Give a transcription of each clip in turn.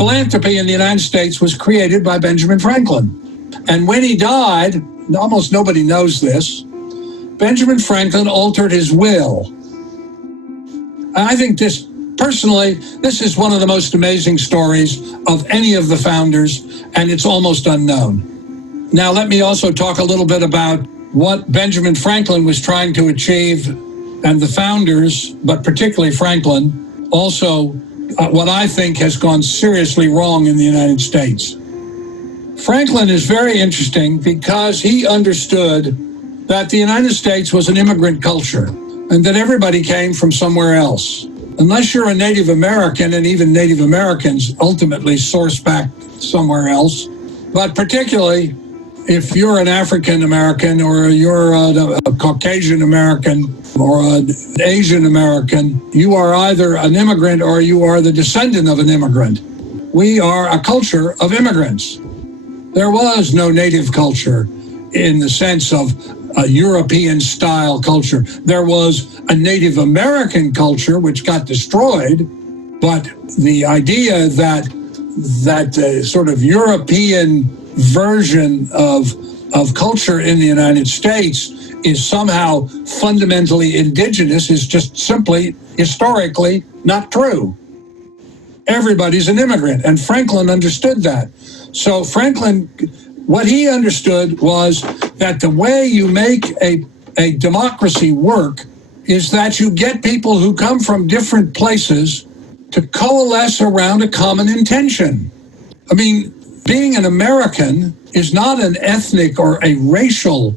Philanthropy in the United States was created by Benjamin Franklin. And when he died, almost nobody knows this, Benjamin Franklin altered his will. I think this is one of the most amazing stories of any of the founders, and it's almost unknown. Now, let me also talk a little bit about what Benjamin Franklin was trying to achieve, and the founders, but particularly Franklin, also what I think has gone seriously wrong in the United States. Franklin is very interesting because he understood that the United States was an immigrant culture and that everybody came from somewhere else. Unless you're a Native American, and even Native Americans ultimately source back somewhere else, but particularly if you're an African American or you're a Caucasian American or an Asian American, you are either an immigrant or you are the descendant of an immigrant. We are a culture of immigrants. There was no native culture in the sense of a European-style culture. There was a Native American culture which got destroyed, but the idea that sort of European version of culture in the United States is somehow fundamentally indigenous is just simply historically not true. Everybody's an immigrant, and Franklin understood that. So Franklin, what he understood was that the way you make a democracy work is that you get people who come from different places to coalesce around a common intention. I mean, being an American is not an ethnic or a racial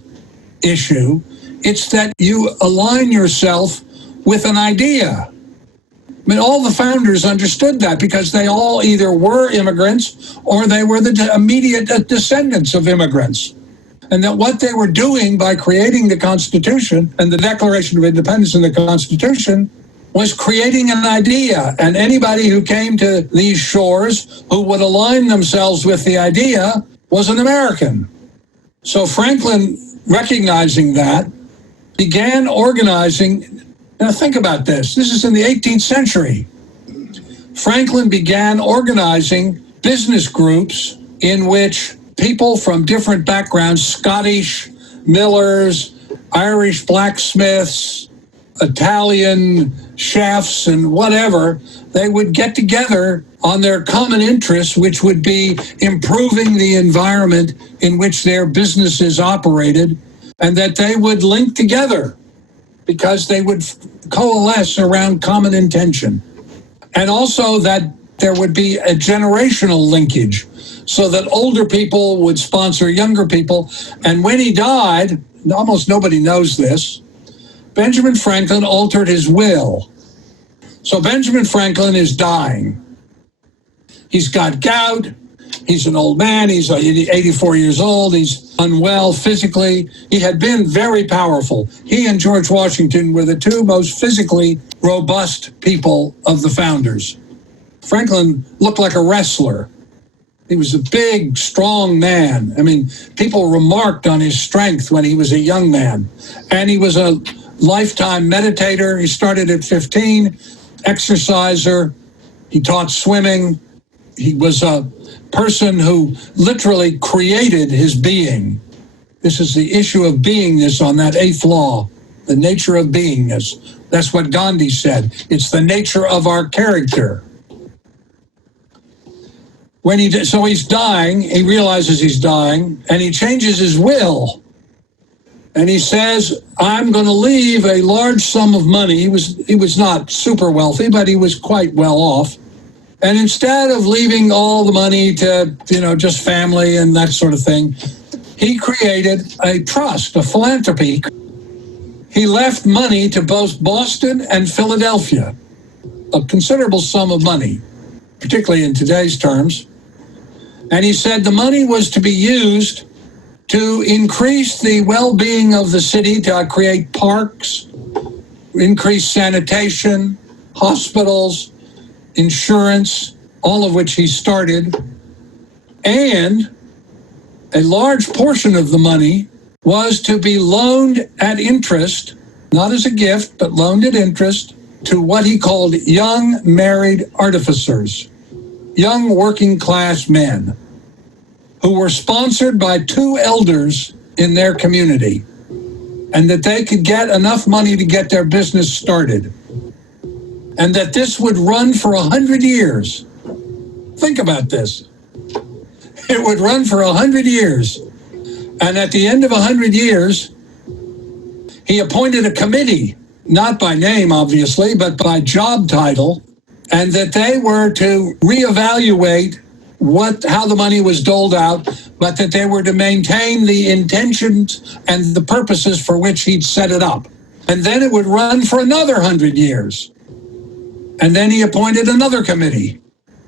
issue. It's that you align yourself with an idea. I mean, all the founders understood that because they all either were immigrants or they were the immediate descendants of immigrants. And that what they were doing by creating the Constitution and the Declaration of Independence and the Constitution was creating an idea. And anybody who came to these shores who would align themselves with the idea was an American. So Franklin, recognizing that, began organizing. Now think about this. This is in the 18th century. Franklin began organizing business groups in which people from different backgrounds, Scottish millers, Irish blacksmiths, Italian chefs, and whatever, they would get together on their common interests, which would be improving the environment in which their businesses operated, and that they would link together because they would coalesce around common intention. And also that there would be a generational linkage so that older people would sponsor younger people. And when he died, almost nobody knows this, Benjamin Franklin altered his will. So Benjamin Franklin is dying. He's got gout. He's an old man. He's 84 years old. He's unwell physically. He had been very powerful. He and George Washington were the two most physically robust people of the founders. Franklin looked like a wrestler. He was a big, strong man. I mean, people remarked on his strength when he was a young man. And he was a lifetime meditator. He started at 15, exerciser. He taught swimming. He was a person who literally created his being. This is the issue of beingness on that 8th law, the nature of beingness. That's what Gandhi said. It's the nature of our character. So he's dying, he realizes he's dying, and he changes his will. And he says, I'm going to leave a large sum of money. He was not super wealthy, but he was quite well off. And instead of leaving all the money to, just family and that sort of thing, he created a trust, a philanthropy. He left money to both Boston and Philadelphia, a considerable sum of money, particularly in today's terms. And he said the money was to be used to increase the well-being of the city, to create parks, increase sanitation, hospitals, insurance, all of which he started. And a large portion of the money was to be loaned at interest, not as a gift, but loaned at interest to what he called young married artificers. young working class men who were sponsored by two elders in their community, and that they could get enough money to get their business started, and that this would run for 100 years. Think about this. It would run for 100 years. And at the end of 100 years, he appointed a committee, not by name, obviously, but by job title, and that they were to reevaluate how the money was doled out, but that they were to maintain the intentions and the purposes for which he'd set it up. And then it would run for another 100 years. And then he appointed another committee.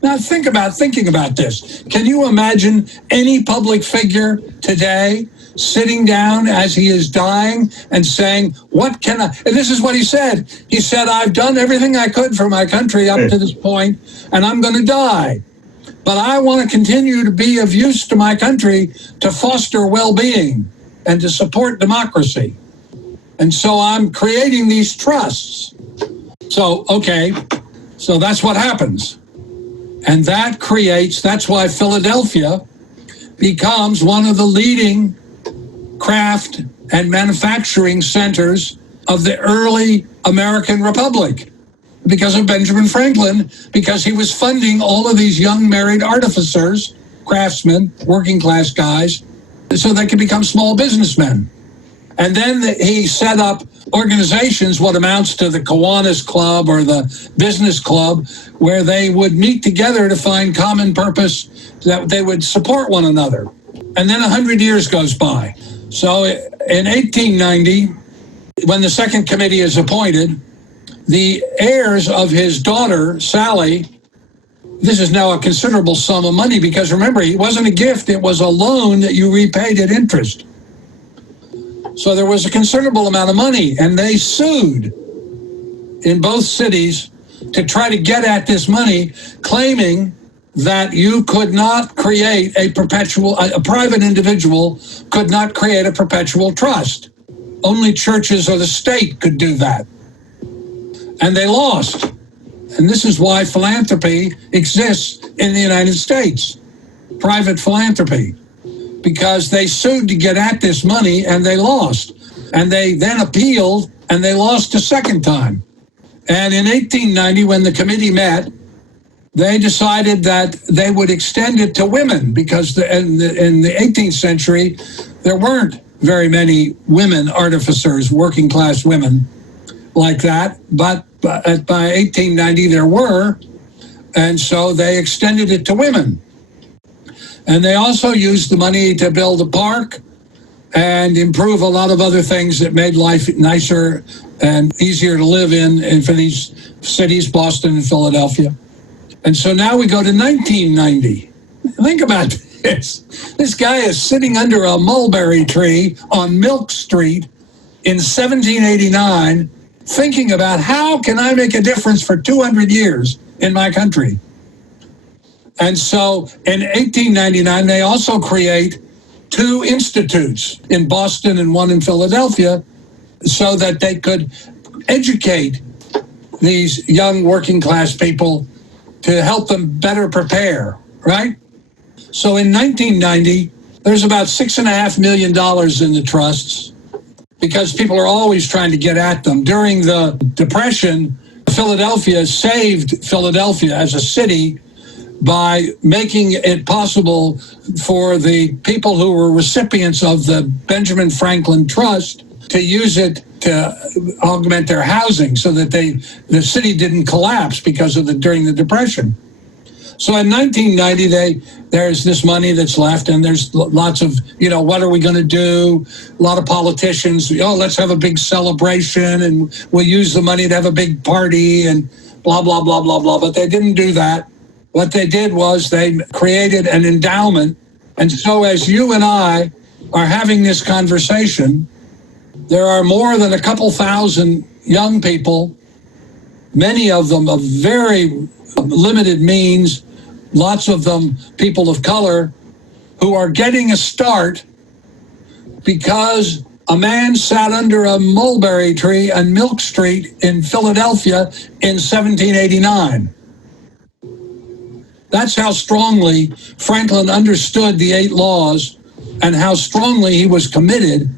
Now thinking about this. Can you imagine any public figure today sitting down as he is dying and saying, what can I, and this is what he said. He said, I've done everything I could for my country up to this point, and I'm going to die. But I want to continue to be of use to my country to foster well-being and to support democracy. And so I'm creating these trusts. So, okay, so that's what happens. And that's why Philadelphia becomes one of the leading craft and manufacturing centers of the early American Republic, because of Benjamin Franklin, because he was funding all of these young married artificers, craftsmen, working class guys, so they could become small businessmen. And then he set up organizations, what amounts to the Kiwanis Club or the Business Club, where they would meet together to find common purpose, that they would support one another. And then 100 years goes by. So in 1890, when the second committee is appointed, the heirs of his daughter, Sally, this is now a considerable sum of money, because remember, it wasn't a gift, it was a loan that you repaid at interest. So there was a considerable amount of money, and they sued in both cities to try to get at this money, claiming that you could not create a private individual could not create a perpetual trust. Only churches or the state could do that. And they lost. And this is why philanthropy exists in the United States, private philanthropy, because they sued to get at this money and they lost. And they then appealed and they lost a second time. And in 1890, when the committee met, they decided that they would extend it to women, because in the 18th century, there weren't very many women artificers, working class women like that. But by 1890, there were. And so they extended it to women. And they also used the money to build a park and improve a lot of other things that made life nicer and easier to live in, and for these cities, Boston and Philadelphia. And so now we go to 1990. Think about this. This guy is sitting under a mulberry tree on Milk Street in 1789, thinking about how can I make a difference for 200 years in my country. And so in 1899, they also create two institutes in Boston and one in Philadelphia, so that they could educate these young working class people to help them better prepare, right? So in 1990, there's about $6.5 million in the trusts, because people are always trying to get at them. During the Depression, Philadelphia saved Philadelphia as a city by making it possible for the people who were recipients of the Benjamin Franklin Trust to use it to augment their housing, so that the city didn't collapse during the Depression. So in 1990, there's this money that's left, and there's lots of, what are we going to do? A lot of politicians, let's have a big celebration, and we'll use the money to have a big party, and blah, blah, blah, blah, blah. But they didn't do that. What they did was they created an endowment. And so as you and I are having this conversation, there are more than a couple thousand young people, many of them of very limited means, lots of them people of color, who are getting a start because a man sat under a mulberry tree on Milk Street in Philadelphia in 1789. That's how strongly Franklin understood the 8 laws and how strongly he was committed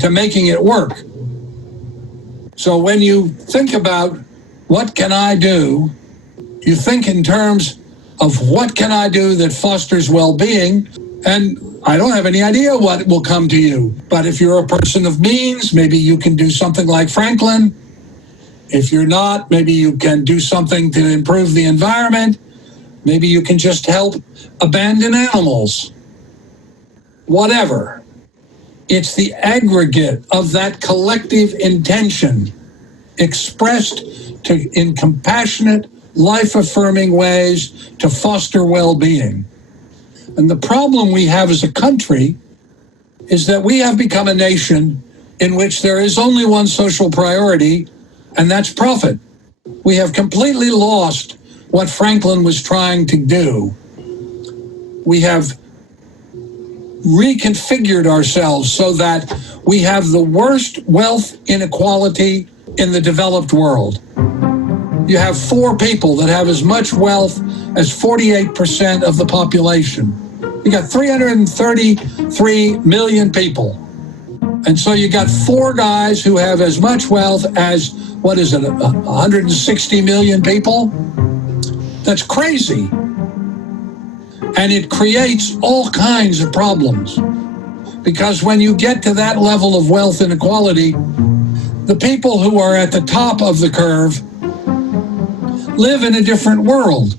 to making it work. So when you think about what can I do, you think in terms of what can I do that fosters well-being, and I don't have any idea what will come to you. But if you're a person of means, maybe you can do something like Franklin. If you're not, maybe you can do something to improve the environment. Maybe you can just help abandon animals. Whatever. It's the aggregate of that collective intention expressed in compassionate, life-affirming ways to foster well-being. And the problem we have as a country is that we have become a nation in which there is only one social priority, and that's profit. We have completely lost what Franklin was trying to do. We have reconfigured ourselves so that we have the worst wealth inequality in the developed world. You have 4 people that have as much wealth as 48% of the population. You got 333 million people. And so you got 4 guys who have as much wealth as, 160 million people? That's crazy. And it creates all kinds of problems. Because when you get to that level of wealth inequality, the people who are at the top of the curve live in a different world.